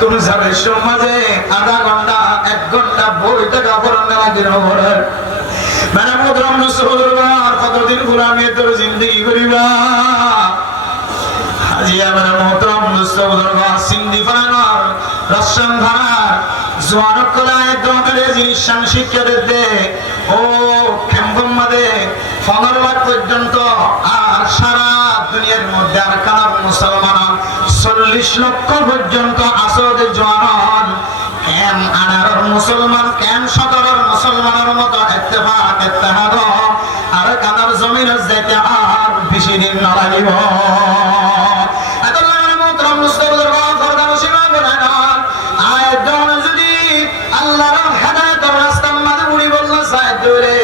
তুমি যাবে সমাজে আধা ঘন্টা 1 ঘন্টা বইটা কাপড় নেওয়া দিন পরে মানে মুদ্রম নসরুল্লাহ কতদিন গোলামি তোর জিন্দগি করিবা আজি আমার মুদ্রম নসরুল্লাহ সিন্ধি ফানার রসম ধারার জোয়ানক কলায় দোকানে জিনিস শিক্ষা দিতে ও খেমগম মাদে 15 লাখ পর্যন্ত আর সারা দুনিয়ার মধ্যে আর কানার মুসলমান 40 লক্ষ পর্যন্ত আসদ জওয়ান কেম আনার মুসলমান কেম সদরের মুসলমানের মতো ইত্তেফাক ইত্তেহাদ আর কানার জমিন যেতে আর বেশি দিন না লাগিব আল্লাহর মুহতরম মুস্তাফা ফরদান সীমা বলেন আয়াত জন যদি আল্লাহর হেদায়েতের রাস্তার মাঝে উনি বললেন সাইদ ধরে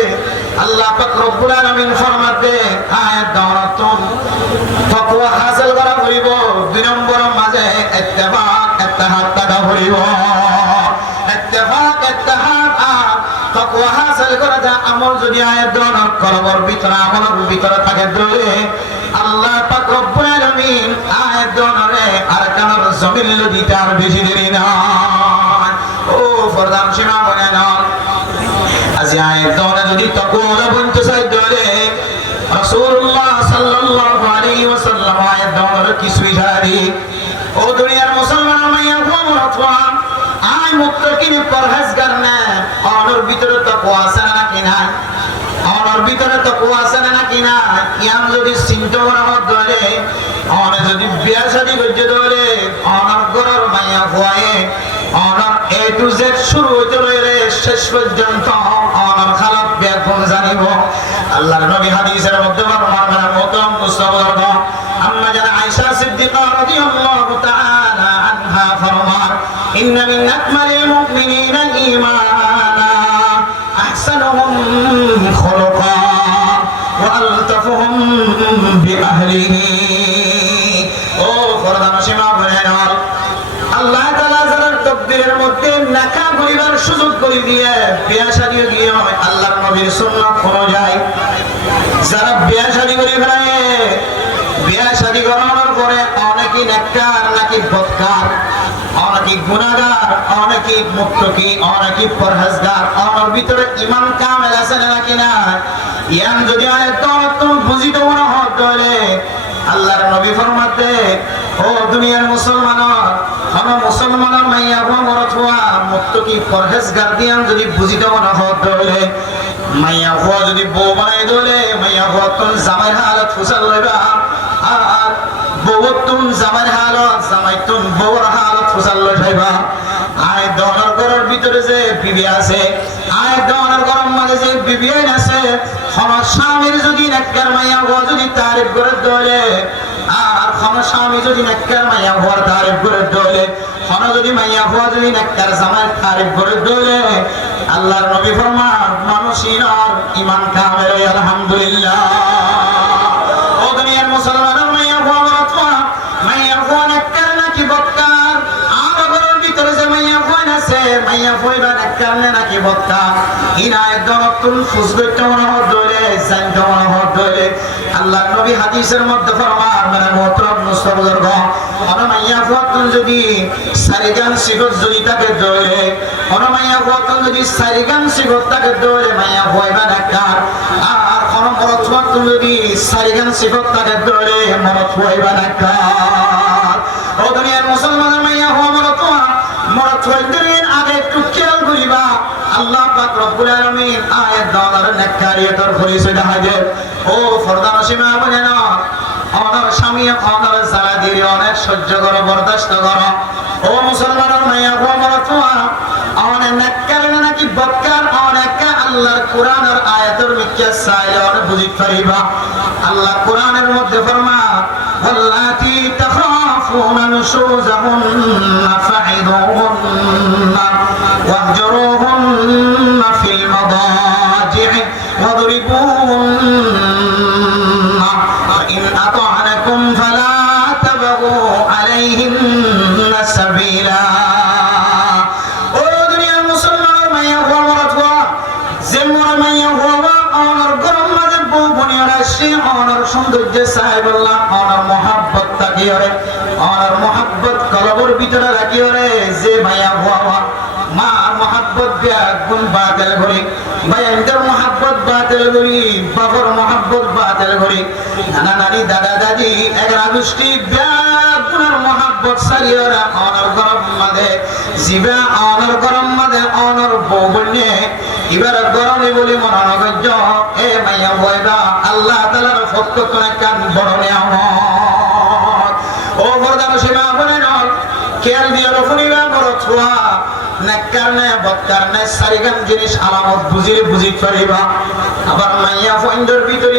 আল্লাহ পাক রব্বুল আলামিন ফরমাতে আয়াত দাওরাতুন তাকওয়া হাসিল করা হইব 2 নম্বরের মাঝে ইত্তেফাক ইত্তেহাদ থাকা হইব ইত্তেফাক ইত্তেহাদ আর তাকওয়া হাসিল করা যা আমল যদি আয়াত দাওরার কলবের ভিতরে আমলের ভিতরে থাকে ধরে আল্লাহ পাক রব্বুল আলামিন আয়াত দাওরারে আর কানার জমিন দিতে আর বেশি দেরি না ও ফরদান সীমা বলেন আজি আয়াত দাওরা যদি তাকওয়া বনতে চাই ধরে রাসূলুল্লাহ সাল্লাল্লাহু আলাইহি ওয়াসাল্লাম আয়াত দাওরার কিছু ইশারা ও দুনিয়ার মুসলমান মাইয়া গোমরাতওয়া আই মুত্তাকিন পরহেজগার না ওর ভিতরে তাকওয়া আছে নাকি না ওর ভিতরে তাকওয়া আছে নাকি না ইয়াম যদি চিন্তা করা ধরে ওর যদি বিয়া শাদী করতে ধরে ওর ঘরের মাইয়া গোয়ে ওর এ টু জেড শুরু হইতে রইলে শেষ পর্যন্ত ওর খালাত বিয়া কোন জানিব আল্লাহর নবী হাদিসের মধ্যে বর্ণনা মতম মুস্তাফা আম্মা জানা আয়েশা সিদ্দিকা রাদিয়াল্লাহু তাআলা আনহা ফরমান ইন্না মিন আকমালিল মুমিনিনা ঈমানা আহসানুহুম খুলুকা ওয়া আলতাফুহুম বিআহলিহি ও ফরমান সীমা বলেন আল্লাহ তাআলা যার তাকদীরের মধ্যে নাকা করিবার সুযোগ করে দিয়ে বিয়া শাদী দিয়ে আল্লাহর নবীর সুন্নাত অনুযায়ী যারা বিয়া শাদী করে ফেলে বিয়া শাদী করানোর পরে অনেকেই নেককার নাকি বদকার অনেকেই গুনাহগার অনেকেই মুত্তাকি অনেকেই পরহেজগার ওর ভিতরে ঈমান কামেল আছে নাকি না ইয়াম যদি আয়াত তুমি বুঝিতে মনে হয় তাহলে আল্লাহর নবী ফরমাতে ও দুনিয়ার মুসলমানরা আমরা মুসলমানের মাইয়া গোমরাতওয়া মুত্তাকি পরহেজগার দিয়াম যদি বুঝিতে মনে হয় তাহলে মাইয়া হওয়া যদি বউ বানাই দলে মাইয়া হওয়া তুম জামাইর হালত ফুসাল লইবা আর বউ তুম জামাইর হালত জামাই তুম বউর হালত ফুসাল লইবা আয় দনের ঘরের ভিতরে যে বিবি আছে আয় দনের ঘরের মাঝে যে বিবি আছে কোন স্বামীর যদি নেককার মাইয়া হওয়া যদি তারিফ করে দলে আর কোন স্বামী যদি নেককার মাইয়া হওয়ার তারিফ করে দলে কোন যদি মাইয়া হওয়া যদি নেককার জামাইর তারিফ করে দলে আল্লাহর নবী ফরমান মানুষের ঈমান কামেল আলহামদুলিল্লাহ ও দুনিয়ার মুসলমানের মাইয়া হওয়া নেককার নাকি বদকার আর ঘরের ভিতরে যে মাইয়া হওয়া আছে মাইয়া হইবা নেককার নাকি বদকার ইনায় দরতুল ফুজগত মনে হদ ধরে জানতে মনে হদ ধরে আল্লাহর নবী হাদিসের মধ্যে ফরমান মানে মুহতরম মুস্তাফার ওনা মাইয়া হওয়া যদি সারিগান সিগত যদি তাকে ধরে ওনা মাইয়া হওয়া যদি সারিগান সিগত তাকে ধরে মাইয়া হইবা নেককার আর কোন মরদ হওয়া যদি সারিগান সিগত তাকে ধরে মরদ হইবা নেককার ও দুনিয়ার মুসলমানের মাইয়া হওয়া মরদ হইতে আগে একটু খেয়াল করিবা আল্লাহ পাক রব্বুল আলামিন আয়াত দাওয়ার নেককারিয়তের পরিচয় দেখাবে ও ফরদান সীমা বলে না আমার স্বামী আমার যারা দিলে অনেক সহ্য করো বরদাস্ত করো ও মুসলমানের মাইয়া গোমরাতওয়া অনেক নেককার নাকি বদকার অনেক আল্লাহর কোরআনের আয়াতের মিথ্যা চাইলে অনেক বুঝিতে পারিবা আল্লাহ কোরআনের মধ্যে ফরমান ওয়াল্লাতী তাখাফুনা নুশুজাহুন্না ফাইদুহুন্না ওয়াহজুরুহুন্না ফিল মাদাজি'i ওয়াদরিবুহুন্না ফাইন আতা'নাকুম ফালা তাবগু আলাইহিন্না সাবিলা ও দুনিয়ার মুসলমানের মাইয়া গোমরাতওয়া যেমন মাইয়া হওয়া আমার গরম মাঝে বউ বনিয়া আসে আমার সৌন্দর্য সাহেব আল্লাহ আমার মহব্বত তাকিয়ে রে আমার মহব্বত কলবের ভিতরে রাখিয়ে রে যে ভাইয়া বাবা মা মোহাব্বত দিয়া গুণ বাতিল করি, ভাইয়াদের মোহাব্বত বাতিল করি, বাবার মোহাব্বত বাতিল করি, নানা নানি দাদা দাদি এগারা গোষ্ঠী গুণার মোহাব্বত সারিয়ারা অনর গরম মাদে জিবা অনর গরম মাদে অনর বউ বন্যে এবার গরমে বলি মনোনগর্য এ মাইয়া বয়বা আল্লাহ তাআলার পক্ষ থেকে কান বড় নিয়ামত। ও বরদান সীমা বলে নল কেয়াল দিয়া রফুনিবা বড় ছোয়া নেককার নে বদকার নে সারিগান জিনিস আলামত বুঝিলে বুঝি পারিবা। আবার মাইয়া ফইন্দর ভিতরে